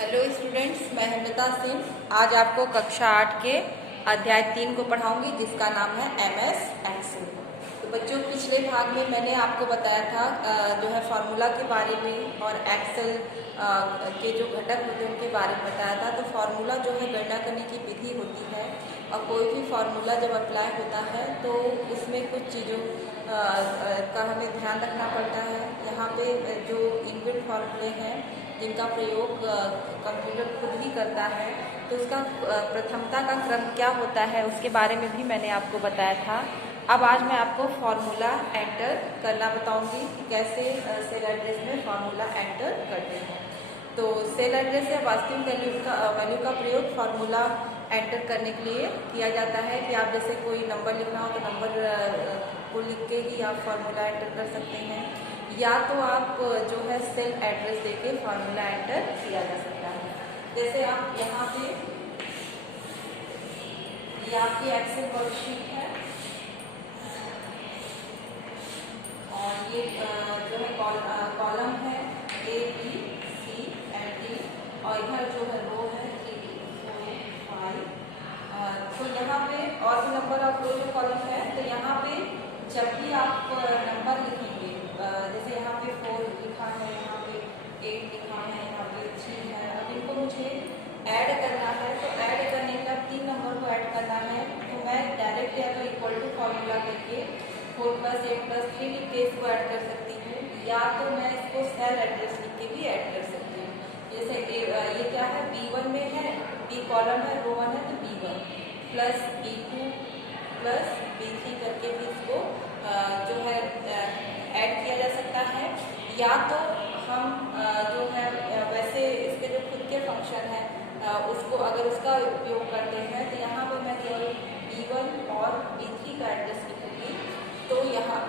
Hello students, मैं हेमलता सिंह आज आपको कक्षा 8 के अध्याय 3 को पढ़ाऊंगी जिसका नाम है MS एक्सेल। तो बच्चों, पिछले भाग में मैंने आपको बताया था जो है फार्मूला के बारे में और एक्सेल के जो घटक होते हैं उनके बारे में बताया था। तो फार्मूला जो है गणना करने की विधि होती है और कोई भी फार्मूला जब अप्लाई होता है तो उसमें कुछ चीज़ों का हमें ध्यान रखना पड़ता है। यहाँ पे जो इनबिल्ट फार्मूले हैं जिनका प्रयोग कंप्यूटर खुद ही करता है, तो उसका प्रथमता का क्रम क्या होता है उसके बारे में भी मैंने आपको बताया था। अब आज मैं आपको फार्मूला एंटर करना बताऊंगी कि कैसे सेल एड्रेस में फार्मूला एंटर करते हैं। तो सेल एड्रेस या वास्तविक वैल्यू का प्रयोग फार्मूला एंटर करने के लिए किया जाता है कि आप जैसे कोई नंबर लिखना हो तो नंबर को लिख के ही आप फार्मूला एंटर कर सकते हैं, या तो आप जो है सेल एड्रेस देके फार्मूला एंटर किया जा सकता है। जैसे आप यहाँ पे ये आपकी एक्सेल वर्कशीट है और ये जो है कॉलम है ABCD और इधर जो है रो है 3 4 5। तो यहाँ पे और भी नंबर ऑफ रो जो कॉलम है, तो यहाँ पे जब भी आप नंबर लिखेंगे, जैसे यहाँ पे 4 लिखा है, यहाँ पे 8 लिखा है, यहाँ पे 3 है, अब इनको मुझे ऐड करना है। तो ऐड करने का 3 नंबर को ऐड करना है, तो मैं डायरेक्ट या तो इक्वल टू फॉर्मूला करके 4 + 8 + 3 लिख के इसको ऐड कर सकती हूँ, या तो मैं इसको सेल एड्रेस लिख के भी ऐड कर सकती हूँ। जैसे ये क्या है, B1 में है, B कॉलम है, रो 1 है, तो B1 + B2 + B3 करके भी इसको जो है ऐड किया जा सकता है। या तो हम जो है वैसे इसके जो खुद के फंक्शन है उसको अगर उसका उपयोग करते हैं, तो यहाँ पर मैं केवल B1 और B3 का एड्रेस लिखूँगी, तो यहाँ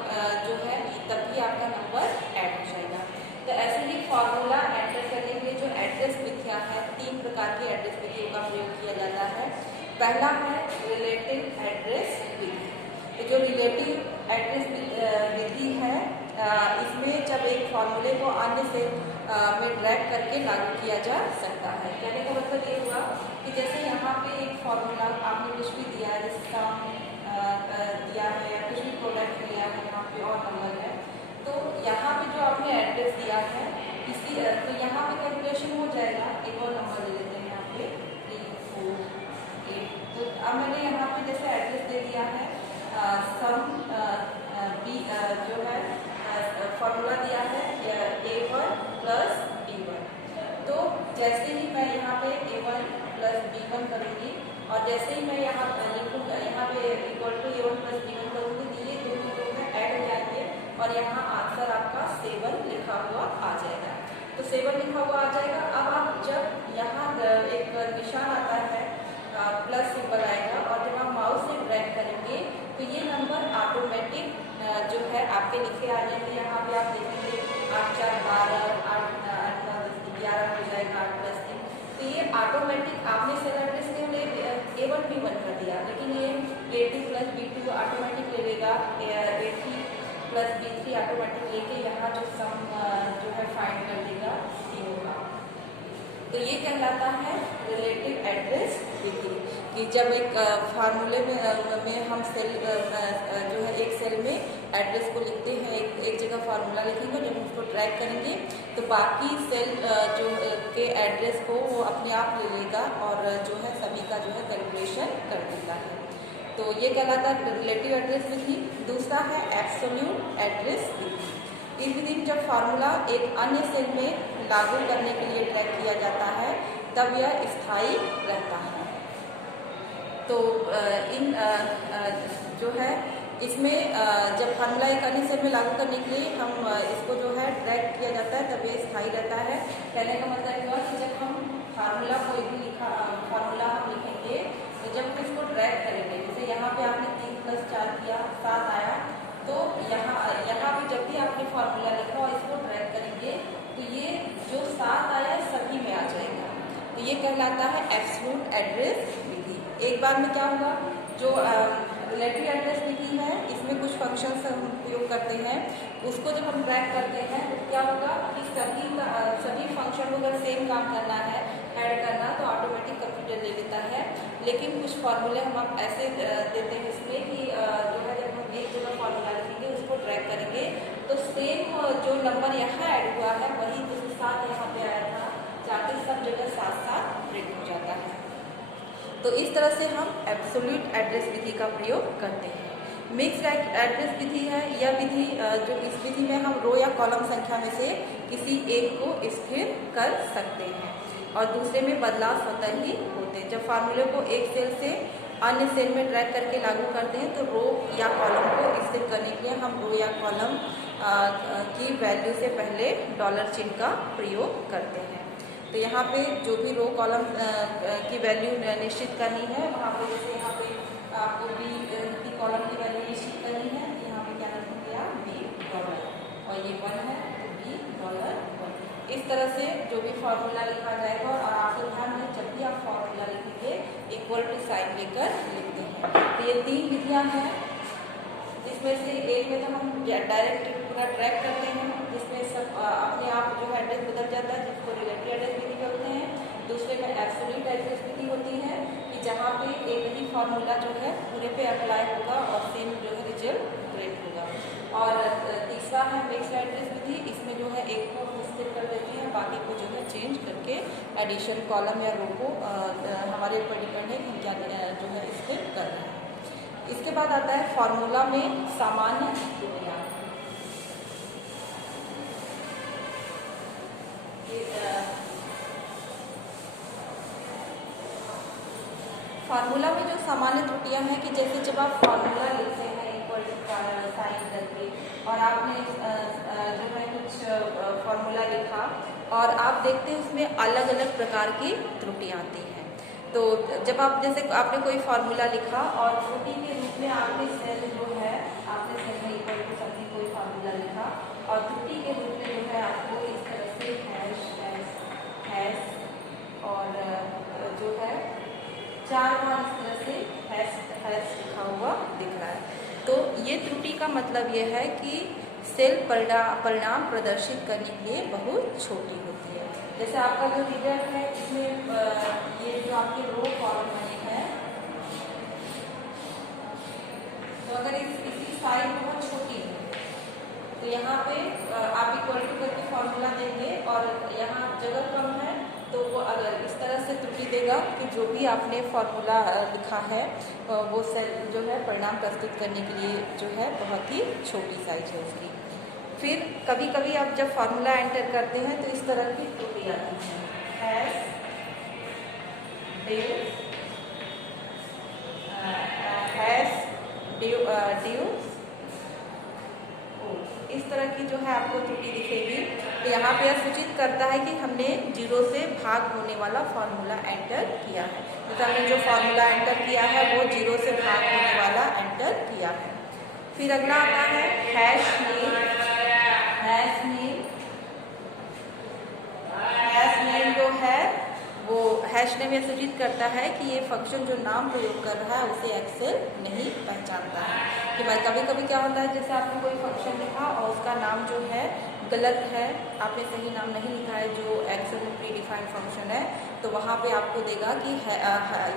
जो है तभी आपका नंबर ऐड हो जाएगा। तो ऐसे ही फार्मूला एंटर करने के लिए जो एड्रेस विधियाँ हैं, 3 प्रकार की एड्रेस विधियों का प्रयोग किया जाता है। पहला है रिलेटिव एड्रेस विधि। तो जो रिलेटिव एड्रेस विधि है, इसमें जब एक फार्मूले को अन्य सेल में ड्रैग करके लागू किया जा सकता है। कहने का मतलब ये हुआ कि जैसे यहाँ पे एक फार्मूला आपने कुछ भी दिया है, जैसे काम दिया है या कुछ भी प्रोडक्ट लिया है, यहाँ पे और नंबर है, तो यहाँ पे जो आपने एड्रेस दिया है इसी तो यहाँ पे कैलकुलेशन हो जाएगा। एक और नंबर ले लेते हैं यहाँ पे 3 4 8। तो अब मैंने यहाँ पे जैसे एड्रेस दे दिया है, सम बी जो है फॉर्मूला दिया है A1 + B1। तो जैसे ही मैं यहाँ पे A1 + B1 करूँगी और जैसे ही मैं यहाँ लिखूँगा, यहाँ पे इक्वल टू A1 + B1 करूँगी, तो ये दोनों जो है ऐड हो जाएंगे और यहाँ आंसर आपका 7 लिखा हुआ आ जाएगा। तो 7 लिखा हुआ आ जाएगा। अब आप जब यहाँ एक निशान आता है, प्लस सिंबल आएगा, और जब आप माउस से ड्रैग करेंगे तो ये नंबर ऑटोमेटिक जो है आपके लिखे आ जाएंगे। यहाँ पे आप देखेंगे 8 4 12, 8 8 9 10 11 हो जाएगा, 8 + 3। तो ये ऑटोमेटिक आपने सेल एड्रेस के लिए A1 B1 कर दिया, लेकिन ये A2 + B2 ऑटोमेटिक ले लेगा, A3 + B3 ऑटोमेटिक लेके यहाँ जो सम जो है फाइंड कर देगा ये होगा। तो ये कहलाता है रिलेटिव एड्रेस विधि, कि जब एक फार्मूले में हम सेल जो है एक सेल में एड्रेस को लिखते हैं, एक जगह फार्मूला लिखेंगे, जब उसको ट्रैक करेंगे तो बाकी सेल जो के एड्रेस को वो अपने आप ले लेगा और जो है सभी का जो है कैलकुलेशन कर देता है। तो ये कहलाता है रिलेटिव एड्रेस विधि। दूसरा है एब्सोल्यूट एड्रेस विधि। इस विधि में जब फार्मूला एक अन्य सेल में लागू करने के लिए ट्रैक किया जाता है तब यह स्थायी रहता है। तो इन जो है इसमें जब फार्मूला एक अन्य सेल में लागू करने के लिए हम इसको जो है ट्रैक किया जाता है तब ये स्थायी रहता है। कहने का मतलब हुआ कि जब हम फार्मूला कोई भी फार्मूला हम लिखेंगे, तो जब हम इसको ट्रैक करेंगे, जैसे यहाँ पे आपने 3 + 4 किया, 7 आया, तो यहाँ पे जब भी आपने फार्मूला लिखा और इसको ट्रैक करेंगे तो ये जो 7 आया सभी में आ जाएगा। तो ये कहलाता है एब्सोल्यूट एड्रेस विधि। एक बार में क्या होगा, जो रिलेटिव एड्रेस विधि है इसमें कुछ फंक्शंस हम उपयोग करते हैं, उसको जब हम ट्रैक करते हैं तो क्या होगा कि सभी फंक्शन को अगर सेम काम करना है ऐड करना तो ऑटोमेटिक कंप्यूटर ले लेता है। लेकिन कुछ फार्मूले हम आप ऐसे देते हैं इसमें कि जो है जब हम एक जगह फार्मूला लिखेंगे उसको ड्रैग करेंगे तो सेम जो नंबर यहाँ ऐड हुआ है वही जिसके साथ यहाँ पे आया था जाके सब जगह साथ साथ प्रिंट हो जाता है। तो इस तरह से हम एब्सोल्यूट एड्रेस विधि का प्रयोग करते हैं। मिक्स्ड एड्रेस विधि है यह विधि जो इस विधि में हम रो या कॉलम संख्या में से किसी एक को स्थिर कर सकते हैं और दूसरे में बदलाव स्वतः ही होते हैं। जब फार्मूले को एक सेल से अन्य सेल में ड्रैग करके लागू करते हैं तो रो या कॉलम को स्थिर करने के लिए हम रो या कॉलम की वैल्यू से पहले डॉलर चिन्ह का प्रयोग करते हैं। तो यहाँ पे जो भी रो कॉलम की वैल्यू निश्चित करनी है वहाँ पे जैसे यहाँ पे आपको बी की कॉलम की वैल्यू निश्चित करनी है तो यहाँ पे क्या रखेंगे आप बी डॉलर और ये 1 है तो बी डॉलर 1। इस तरह से जो भी फार्मूला लिखा जाएगा और आपको ध्यान है जब भी आप फार्मूला लिखेंगे इक्वल टू साइन लेकर लिखते हैं। तो ये 3 विधियाँ हैं जिसमें से एक में तो हम डायरेक्ट पूरा ट्रैक करते हैं जिसमें सब अपने आप जो एड्रेस बदल जाता है जिसको रिलेटिव एड्रेस विधि बोलते हैं। दूसरे में एब्सोल्यूट एड्रेस विधि होती है कि जहाँ पे एक ही फार्मूला जो है पूरे पे अप्लाई होगा और सेम जो है रिजल्ट प्रिंट होगा। और तीसरा है मिक्स्ड एड्रेस विधि, इसमें जो है एक को स्थिर कर देते हैं बाकी को जो है चेंज करके एडिशन कॉलम या रो को हमारे ऊपर डिपेंड है कि क्या जो है स्थिर कर रहे हैं। इसके बाद आता है फार्मूला में सामान्य त्रुटियां। फार्मूला में जो सामान्य त्रुटियां हैं कि जैसे जब आप फार्मूला लिखते हैं इक्वल टू साइन करके और आपने जो है कुछ फार्मूला लिखा और आप देखते हैं उसमें अलग अलग प्रकार की त्रुटियां आती हैं। तो जब आप जैसे आपने कोई फार्मूला लिखा और त्रुटि के रूप में आपने सेल जो है आपने सेल में इक्वल टू समथिंग कोई फार्मूला लिखा और त्रुटि के रूप में जो है आपको इस तरह से हैश और जो है 4 बार इस तरह से हैश लिखा हुआ दिख रहा है। तो ये त्रुटि का मतलब ये है कि सेल परिणाम प्रदर्शित करने के लिए बहुत छोटी होती है। जैसे आपका जो रिजल्ट है इसमें ये जो आपके रो कॉलम बने हैं तो अगर इसकी साइज बहुत छोटी है तो यहाँ पे आप इक्वल टू करके फॉर्मूला देंगे और यहाँ जगह कम है तो वो अगर इस तरह से त्रुटि देगा कि जो भी आपने फार्मूला लिखा है वो सेल जो है परिणाम प्रस्तुत करने के लिए जो है बहुत ही छोटी साइज है उसकी। फिर कभी कभी आप जब फार्मूला एंटर करते हैं तो इस तरह की त्रुटि आती है इस तरह की जो है आपको त्रुटि दिखेगी। तो यहाँ पे यह सूचित करता है कि हमने 0 से भाग होने वाला फार्मूला एंटर किया है। तो हमने जो फार्मूला एंटर किया है वो 0 से भाग होने वाला एंटर किया है। फिर अगला आता है हैश नेम जो है वो हैश नेम यह सूचित करता है कि ये फंक्शन जो नाम प्रयोग कर रहा है उसे एक्सेल नहीं पहचानता है। कि भाई कभी कभी क्या होता है जैसे आपने कोई फंक्शन लिखा और उसका नाम जो है गलत है, आपने सही नाम नहीं लिखा है जो एक्सेल में प्री डिफाइंड फंक्शन है तो वहाँ पे आपको देगा कि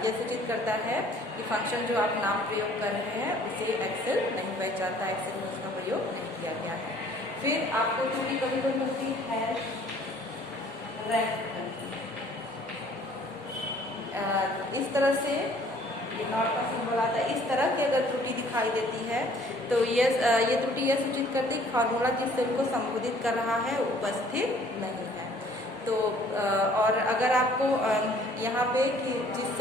यह सूचित करता है कि फंक्शन जो आप नाम प्रयोग कर रहे हैं उसे एक्सेल नहीं पहचानता, एक्सेल में उसका प्रयोग नहीं किया गया है। फिर आपको त्रुटि कभी कभी मिलती है रैंक इस तरह से ये नॉट का सिंबल आता है। इस तरह की अगर त्रुटि दिखाई देती है तो ये त्रुटि यह सूचित करती है कि फार्मूला जिस सेल को संबोधित कर रहा है उपस्थित नहीं है। तो और अगर आपको यहाँ पे कि जिस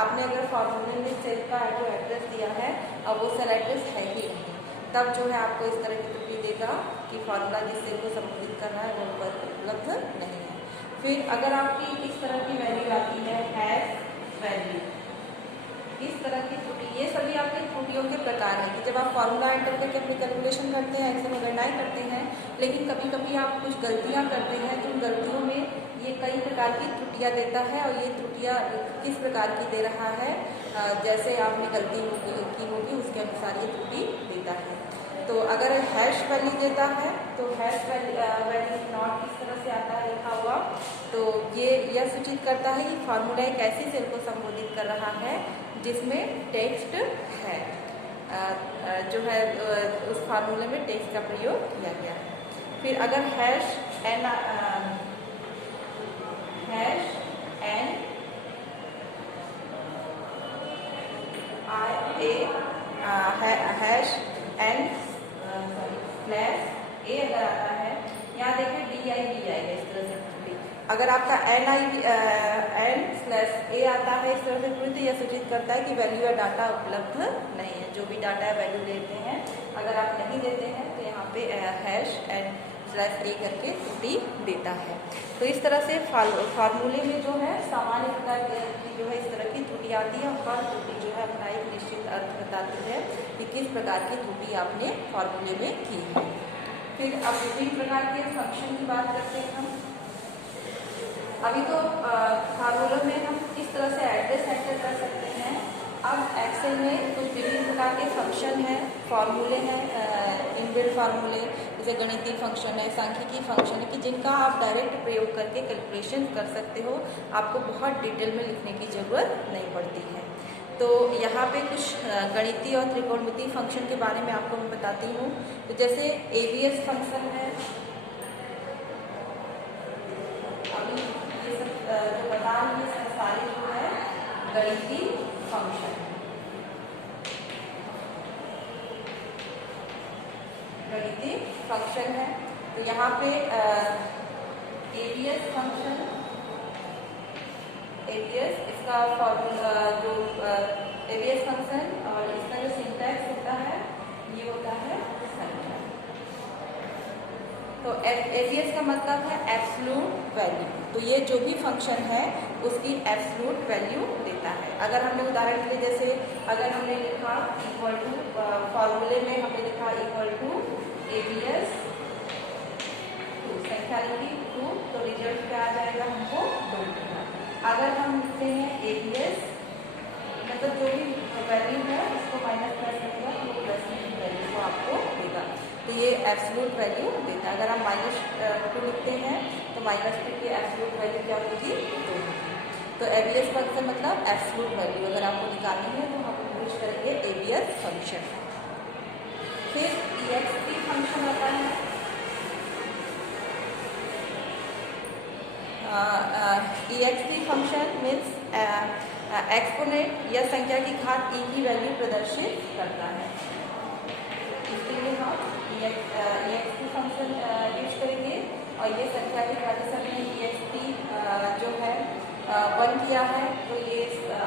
आपने अगर फार्मूले में सेल का जो एड्रेस दिया है अब वो सेल एड्रेस है ही नहीं तब जो है आपको इस तरह की त्रुटि देगा कि फार्मूला जिस सेल को संबोधित कर रहा है वो उपलब्ध नहीं है। फिर अगर आपकी इस तरह की वैल्यू आती है हैश वैल्यू, इस तरह की त्रुटि, ये सभी आपके त्रुटियों के प्रकार हैं कि जब आप फार्मूला एंटर करके अपनी कैलकुलेशन करते हैं एक्सेल में गणनाएं करते हैं लेकिन कभी कभी आप कुछ गलतियां करते हैं तो उन गलतियों में ये कई प्रकार की त्रुटियां देता है और ये त्रुटियां किस प्रकार की दे रहा है जैसे आपने गलती की होगी उसके अनुसार ये त्रुटि देता है। तो अगर हैश वैल्यू देता है तो हैश वैल्यू नॉट किस तरह से आता है लिखा हुआ, तो ये यह सूचित करता है कि फार्मूला एक ऐसी सेल को संबोधित कर रहा है जिसमें टेक्स्ट है, जो है उस फार्मूले में टेक्स्ट का प्रयोग किया गया है। फिर अगर hash N hash N slash A अगर आता है, यहाँ देखिए डी आई बी आएगा इस तरह से। अगर आपका एन स्लैश ए आता है इस तरह से पूरी, तो यह सूचित करता है कि वैल्यू या डाटा उपलब्ध नहीं है। जो भी डाटा वैल्यू देते हैं, अगर आप नहीं देते हैं तो यहाँ पे हैश एन स्लैश ए करके त्रुटि देता है। तो इस तरह से फार्मूले में जो है सामान्य प्रकार की जो है इस तरह की त्रुटि आती है, और हर त्रुटि जो है अपना एक निश्चित अर्थ बताती है कि किस प्रकार की त्रुटि आपने फार्मूले में की है। फिर अब विभिन्न प्रकार के फंक्शन की बात करते हैं हम। अभी तो फार्मूलों में हम किस तरह से एड्रेस एंटर कर सकते हैं। अब एक्सेल में कुछ विभिन्न प्रकार के फंक्शन हैं, फार्मूले हैं, इनबिल्ट फार्मूले, जैसे गणितीय फंक्शन है, सांख्यिकी फंक्शन है, कि जिनका आप डायरेक्ट प्रयोग करके कैलकुलेशन कर सकते हो। आपको बहुत डिटेल में लिखने की ज़रूरत नहीं पड़ती है। तो यहाँ पे कुछ गणितीय और त्रिकोणमितीय फंक्शन के बारे में आपको मैं बताती हूँ। तो जैसे एबीएस फंक्शन है, अभी ये सब जो बता रही है सारे जो है गणितीय फंक्शन, गणितीय फंक्शन है। तो यहाँ पे एबीएस फंक्शन, एबीएस इसका फॉर्मूला जो एबीएस फंक्शन, और इसका जो सिंटैक्स होता है ये होता है संख्या। तो एबीएस का मतलब है एब्सोल्यूट वैल्यू। तो ये जो भी फंक्शन है उसकी एब्सोल्यूट वैल्यू देता है। अगर हमने उदाहरण के लिए जैसे अगर हमने लिखा इक्वल टू, फॉर्मूले में हमने लिखा इक्वल टू एबीएस संख्या लिखी 2, तो रिजल्ट क्या आ जाएगा हमको 2। अगर हम लिखते हैं एबीएस मतलब जो भी वैल्यू है उसको माइनस कर देगा तो प्लस वैल्यू को आपको देगा। तो ये एब्सोल्यूट वैल्यू देता है। अगर हम -2 लिखते हैं तो -2 की एब्सोल्यूट वैल्यू क्या होगी 2 होगी। तो एबीएस फंक्शन मतलब एब्सोल्यूट वैल्यू अगर आपको निकालनी है तो हम यूज करेंगे एबीएस फंक्शन। फिर ईएक्सपी फंक्शन आता है। ईएक्सपी फंक्शन मीन्स एक्सपोनेंट या संख्या की घात ई की वैल्यू प्रदर्शित करता है। इसके लिए हम ईएक्सपी फंक्शन यूज करेंगे, और ये संख्या की घात से हमने ईएक्सपी जो है 1 किया है, तो ये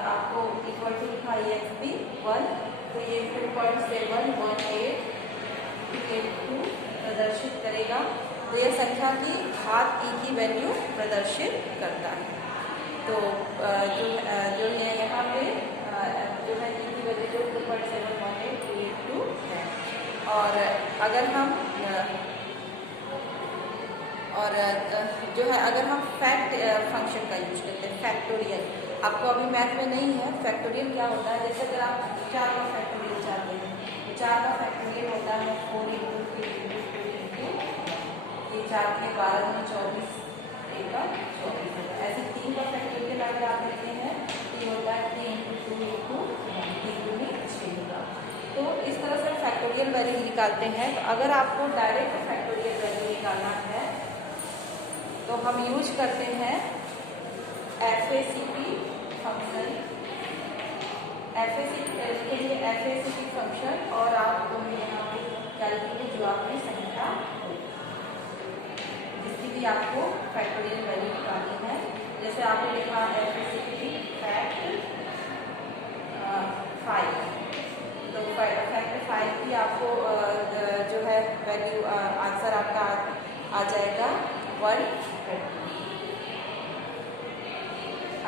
आपको इक्वल टू लिखा ईएक्सपी 1, तो ये 2.718 प्रदर्शित करेगा। तो यह संख्या की घात ई की वैल्यू प्रदर्शित करता है। तो जो है यहाँ पे जो है ई की वैल्यू जो 2.71882 है। और अगर हम जो है अगर हम फैक्ट फंक्शन का यूज करते हैं, फैक्टोरियल, आपको अभी मैथ में नहीं है फैक्टोरियल क्या होता है। जैसे अगर आप 4 का फैक्टोरियल चाहते हैं तो 4 का फैक्टोरियल होता है 4 × 4 के 12 में 24, 1 का 24 होता है। ऐसे 3 का फैक्टोरियल अगर आप लेते हैं तो ये होता है 3 × 2 × 3 में 6 होगा। तो इस तरह से फैक्टोरियल वैल्यू निकालते हैं। तो अगर आपको डायरेक्ट फैक्टोरियल वैल्यू निकालना है तो हम यूज करते हैं एफएसीपी फंक्शन। एफएसीपी फंक्शन, और आपको यहाँ पे कैलकुलेट जो आपने संख्या जिसकी भी आपको फैक्टोरियल वैल्यू निकालनी है। जैसे आपने लिखा एफएसीपी फैक्ट 5, तो फैक्टर 5 की आपको जो है वैल्यू आंसर आपका आ जाएगा 130।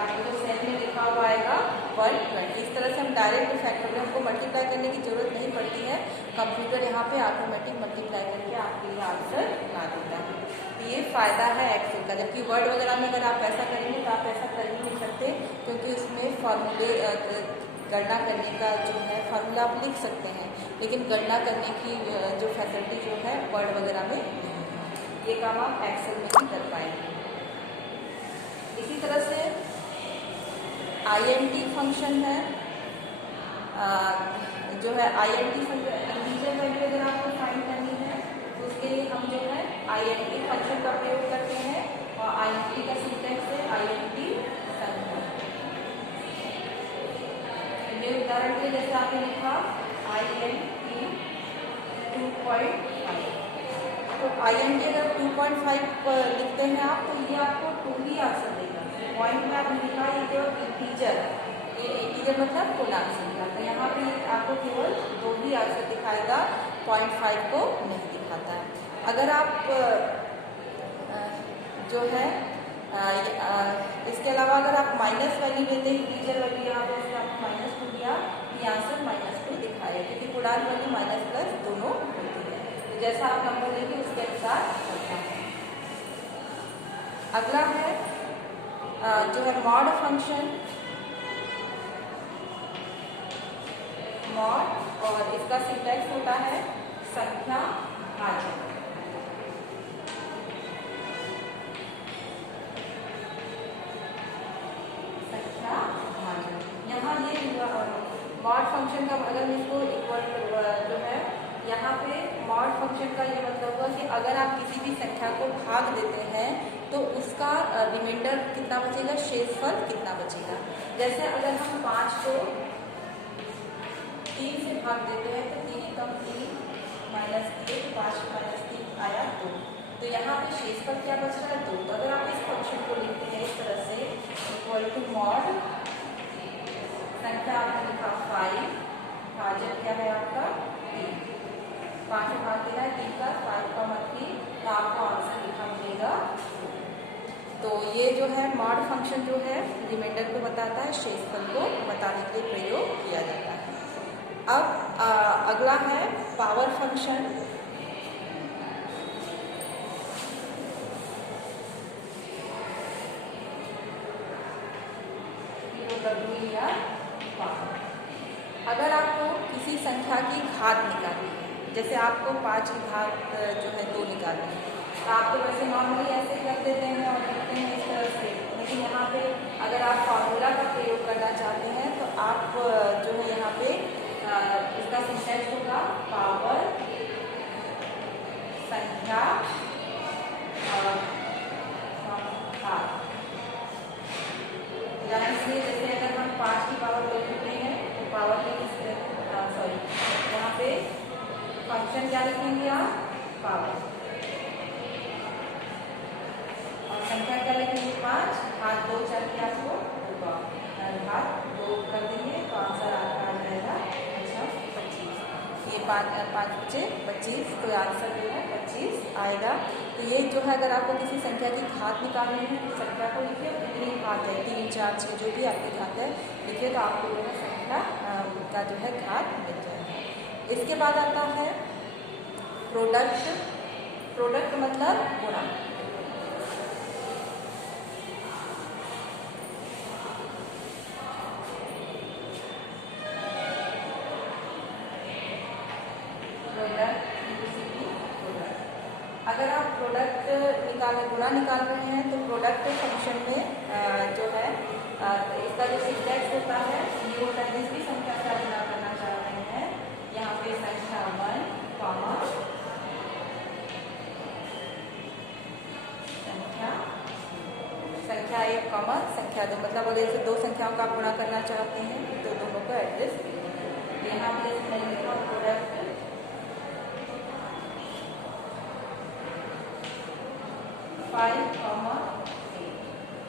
आपको जो सेल में लिखा हुआ आएगा 120। इस तरह से हम डायरेक्ट फैक्टोरियल को मल्टीप्लाई करने की जरूरत नहीं पड़ती है। कंप्यूटर यहाँ पे ऑटोमेटिक मल्टीप्लाई करके आपके लिए आंसर ला देता है। तो ये फ़ायदा है एक्सेल का। जबकि वर्ड वगैरह में अगर आप ऐसा करेंगे तो आप ऐसा कर ही नहीं सकते, क्योंकि उसमें फॉर्मूले गणना करने का जो है फार्मूला आप लिख सकते हैं, लेकिन गणना करने की जो फैसिलिटी जो है वर्ड वगैरह में नहीं है। ये काम आप एक्सेल में ही कर पाएंगे। इसी तरह से INT फंक्शन है, जो है INT इंटीजर वैल्यू अगर आपको फाइंड करनी है तो उसके लिए हम जो है INT फंक्शन का प्रयोग करते हैं और INT का सिंटैक्स है INT संख्या। उदाहरण के जैसे आपने लिखा INT 2.5, तो INT अगर 2.5 लिखते हैं आप तो ये आपको 2 ही आंसर देगा। पॉइंट में आपने लिखा ये जो इंटीजर, ये इंटीजर मतलब पूर्णांक संख्या, तो यहाँ पे आपको केवल 2 ही आंसर दिखाएगा, 0.5 को नहीं दिखाता है। अगर आप जो है इसके अलावा अगर आप माइनस वैल्यू लेते हैं, इंटीजर वैल्यू यहाँ पे उसमें आपको -2 दिया, ये आंसर -2 दिखाएगा क्योंकि पूर्णांक वैल्यू माइनस प्लस दोनों होती है। तो जैसा आप नंबर लेंगे उसके अनुसार चलता है। अगला है जो है मॉड फंक्शन, मॉड, और इसका सिंटैक्स होता है संख्या भाजक। संख्या भाजक, यहाँ ये मॉड फंक्शन का अगर इसको इक्वल जो है यहाँ पे मॉड फंक्शन का ये मतलब हुआ कि अगर आप किसी भी संख्या को भाग देते हैं तो उसका रिमाइंडर कितना बचेगा, शेषफल कितना बचेगा। जैसे अगर हम 5 को 3 से भाग देते हैं तो 3 कम 3 -1, 5 -3 आया 2, तो यहाँ पे शेषफल क्या बच रहा है 2। तो अगर आप इस फंक्शन को लिखते हैं इस तरह से इक्वल टू मॉड संख्या आपने लिखा 5, भाजक क्या है आपका 3, 5 भाग देना है 3 का, 5 का मत 3, तो आपको आंसर लिखा मिलेगा। तो ये जो है मॉड फंक्शन जो है रिमाइंडर को बताता है, शेषफल को बताने के लिए प्रयोग किया जाता है। अब अगला है पावर फंक्शन। या पावर, अगर आपको किसी संख्या की घात निकालनी है, जैसे आपको 5 की घात जो है 2 निकालनी है, तो आप तो वैसे नॉर्मली ऐसे कर देते हैं और करते हैं इस तरह से, लेकिन यहाँ पे अगर आप फार्मूला का प्रयोग करना चाहते हैं तो आप जो है यहाँ पे इसका सिंटैक्स होगा पावर संख्या घात। उदाहरण से जैसे अगर हम 5 की पावर ले लेते हैं तो पावर में यहाँ पे फंक्शन क्या लिखेंगे आप, पावर, और संख्या क्या लिखेंगे 5, घात 2 चाहिए आपको, घात 2 कर देंगे तो आंसर आपका आ जाएगा 25। ये 5 बचे 25, तो आंसर जो है 25 आएगा। तो ये जो है अगर आपको किसी संख्या की घात निकालनी है तो संख्या को लिखिए, कितनी घात है 3, 4, 6 जो भी आपकी घात है लिखिए, तो आपको जो है संख्या का जो है घात मिल जाएगा। इसके बाद आता है प्रोडक्ट। प्रोडक्ट मतलब गुणा। अगर आप प्रोडक्ट गुणा निकाल रहे हैं तो प्रोडक्ट फंक्शन में जो है इसका जो सिंटैक्स होता है ये होता है, जिस भी संख्या का गुणा करना चाह रहे हैं यहाँ पे संख्या 1, संख्या 1, संख्या 2, मतलब अगर इसे 2 संख्याओं का गुणा करना चाहते हैं तो दोनों को एडजस्ट यहाँ पे मैंने लिखा प्रोडक्ट 5, 8,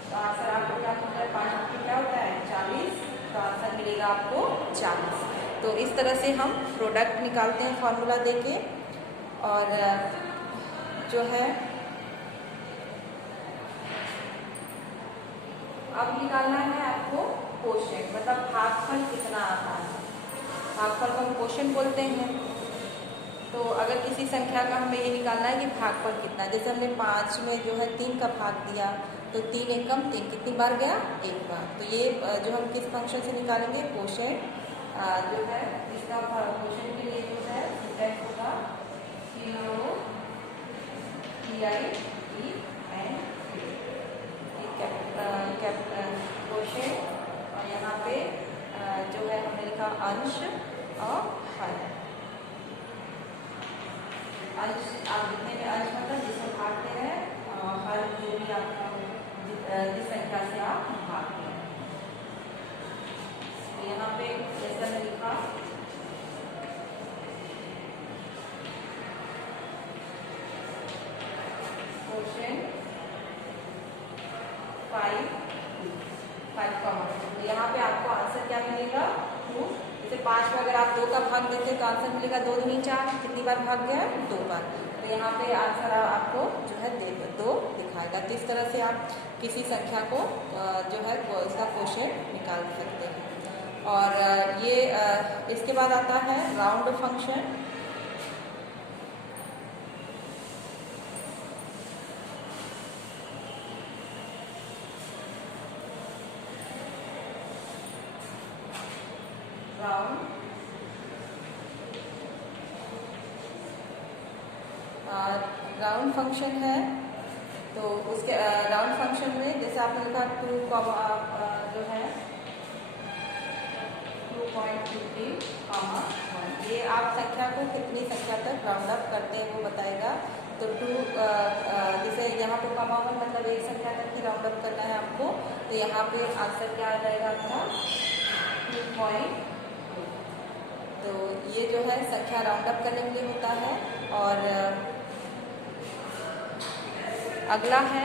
तो आंसर आपको क्या होता है, 5 क्या होता है 40, तो आंसर मिलेगा आपको 40। तो इस तरह से हम प्रोडक्ट निकालते हैं फॉर्मूला देके। और जो है अब निकालना है आपको कोशेंट, मतलब भागफल कितना आता है। भागफल को हम कोशेंट बोलते हैं। तो अगर किसी संख्या का हमें ये निकालना है कि भागफल कितना, जैसे हमने 5 में जो है 3 का भाग दिया तो 3 एकम 3 कितनी बार गया, 1 बार। तो ये जो हम किस फंक्शन से निकालेंगे, कोशेंट जो है इसका क्वेश्चन के लिए जो है सिंटैक्स होगा क्वेश्चन, और यहाँ पे जो है हमने लिखा अंश और हल। अंश आप लिखने में अंश मतलब जिसमें भाग दे रहे हैं, हल जो भी आपका जिस संख्या से आप भाग दे रहे हैं। तो यहाँ पे जैसा मैं लिखा क्वेश्चन 5 का तो यहाँ पे आपको आंसर क्या मिलेगा 2। जैसे 5 में अगर आप 2 का भाग देते हैं तो आंसर मिलेगा 2 दूनी 4। कितनी बार भाग गया 2 बार। तो यहाँ पे आंसर आपको जो है 2 दिखाएगा। तो इस तरह से आप किसी संख्या को जो है इसका क्वेश्चन निकाल सकते हैं। और ये इसके बाद आता है राउंड फंक्शन। राउंड फंक्शन है तो उसके राउंड फंक्शन में जैसे आपने लिखा 2 जो है 2.23, 1। ये आप संख्या को कितनी संख्या तक राउंड अप करते हैं वो बताएगा। तो 2 जैसे यहाँ पे 1 मतलब एक संख्या तक ही राउंड अप करना है आपको। तो यहाँ पे आंसर क्या आ जाएगा आपका 2.2। तो ये जो है संख्या राउंड अप करने के लिए होता है। और अगला है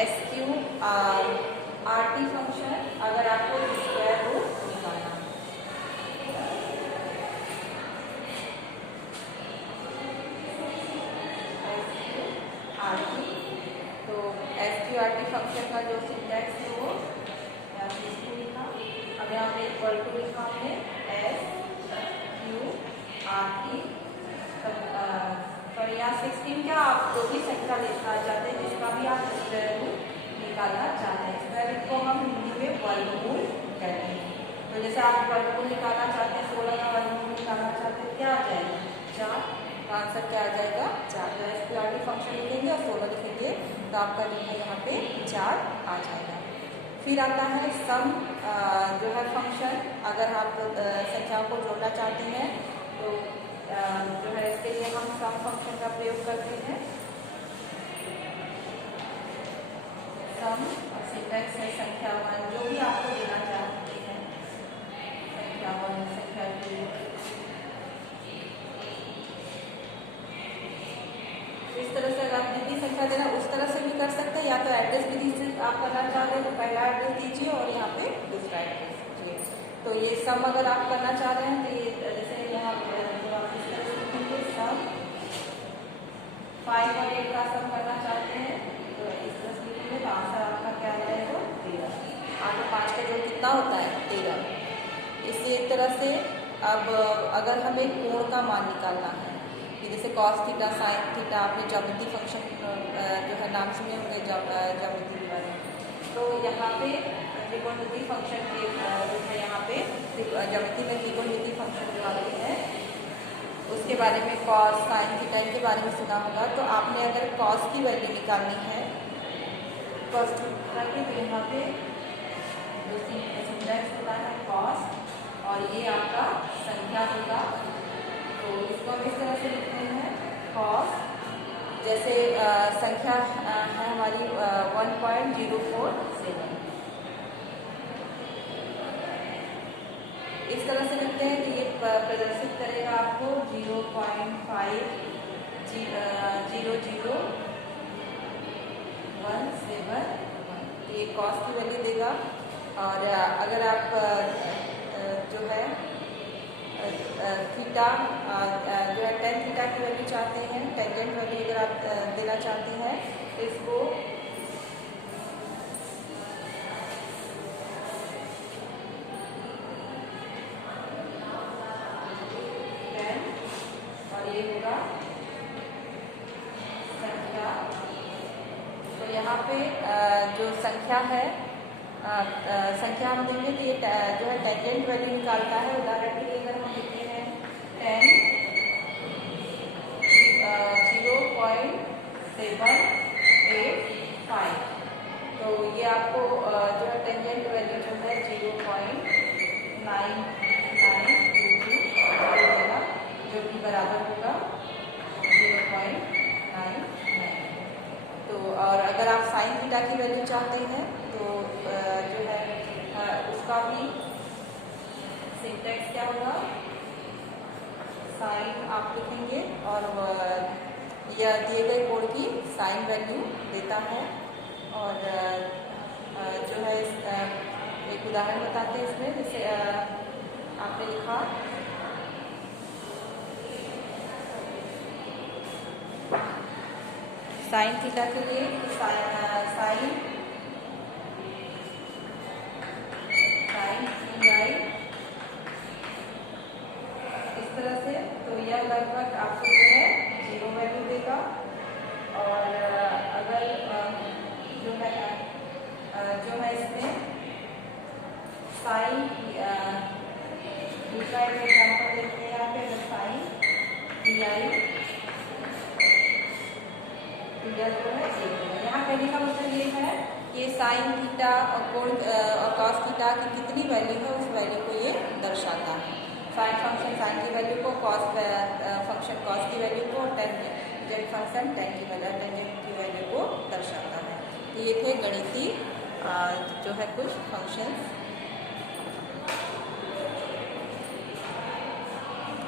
SQRT फंक्शन। अगर आपको स्क्वायर रूट निकालना है तो SQRT फंक्शन का जो सिंटैक्स है वो लिखा। अगर हमने इक्वल टू लिखा हमने SQRT पर यहाँ 16 क्या आप जो भी संख्या लिखना चाहते हैं जिसका भी आप स्क्वायर रूट निकालना चाहते हैं। स्क्वायर रूट को हम हिंदी में वर्गमूल कहते हैं। तो जैसे आप वर्गमूल निकालना चाहते हैं 16 का वर्गमूल निकालना चाहते हैं क्या आ जाएगा 4। आंसर क्या आ जाएगा 4। तो SQRT फंक्शन लिखेंगे और 16 लिखेंगे तो आपका जो है यहाँ पे 4 आ जाएगा। फिर आता है सम जो है फंक्शन। अगर आप संख्याओं को जोड़ना चाहते हैं तो जो है इसके लिए हम सम फंक्शन का प्रयोग करते हैं। सम सिंटैक्स है संख्या 1 जो भी आपको देना चाहते हैं, संख्या 1 संख्या 2। इस तरह से अगर आप जितनी संख्या देना उस तरह से भी कर सकते हैं, या तो एड्रेस विधि से आप करना चाहते हैं तो पहला एड्रेस दीजिए और यहाँ पे दूसरा एड्रेस दीजिए। तो ये सम अगर आप करना चाह रहे हैं तो ये जैसे यहाँ सम 5 और 8 का सम करना चाहते हैं तो इस तरह से लिखेंगे तो आंसर आपका क्या आ जाएगा 13। 8 और 5 का जो कितना होता है 13। इसी एक तरह से अब अगर हमें कोण का मान निकालना है कि जैसे cos थीटा sin थीटा, आपने ज्यामिति फंक्शन जो है नाम सुने होंगे ज्यामिति के बारे में। तो यहाँ पे त्रिकोणमिति फंक्शन के जो है यहाँ पे ज्यामिति में त्रिकोणमिति फंक्शन जो आते हैं उसके बारे में cos sin थीटा के बारे में सुना होगा। तो आपने अगर cos की वैल्यू निकालनी है cos थीटा की तो यहाँ पे जो सिंटैक्स होता है cos और ये आपका संख्या होगा। तो इसको हम इस तरह से लिखते हैं cos जैसे संख्या है हमारी 1.047। इस तरह से लिखते हैं कि ये प्रदर्शित करेगा आपको 0.500171। ये कॉस की वैल्यू देगा। और अगर आप जो है थीटा जो है tan थीटा की वैल्यू चाहते हैं, टेंजेंट वैल्यू अगर आप देना चाहते हैं तो इसको और ये होगा संख्या। तो यहाँ पे जो संख्या है संख्या हम देंगे तो ये जो है टेंजेंट वैल्यू निकालता है। उदाहरण के लिए अगर हम लिखते हैं 0.785, तो ये आपको जो है टेंजेंट वैल्यू जो है 0.9922 देगा, जो कि बराबर होगा 0.99। तो और अगर आप साइन थीटा की वैल्यू चाहते हैं तो जो है उसका भी सिंटैक्स क्या होगा, साइन आप लिखेंगे और यह दिए गए कोड की साइन वैल्यू देता है। और जो है एक उदाहरण बताते हैं इसमें, जैसे आपने लिखा साइन थीटा के लिए साइन थीटा इस तरह से, तो यह लगभग आपको जो है 0 वैल्यू देगा। और अगर जो है इसमें साइन दूसरा एक एग्जाम्पल देखते हैं यहाँ पे, अगर साइन थीटा जो है 1 होगा। यहाँ कहने का मतलब ये है कि साइन थीटा और कोण और कॉस थीटा की कितनी वैल्यू है उस वैल्यू को ये दर्शाता है। साइन फंक्शन साइन की वैल्यू को, कॉस फंक्शन कॉस की वैल्यू को, टेंजेंट फंक्शन टेंजेंट की वैल्यू को दर्शाता है। तो ये थे गणितीय जो है कुछ फंक्शंस।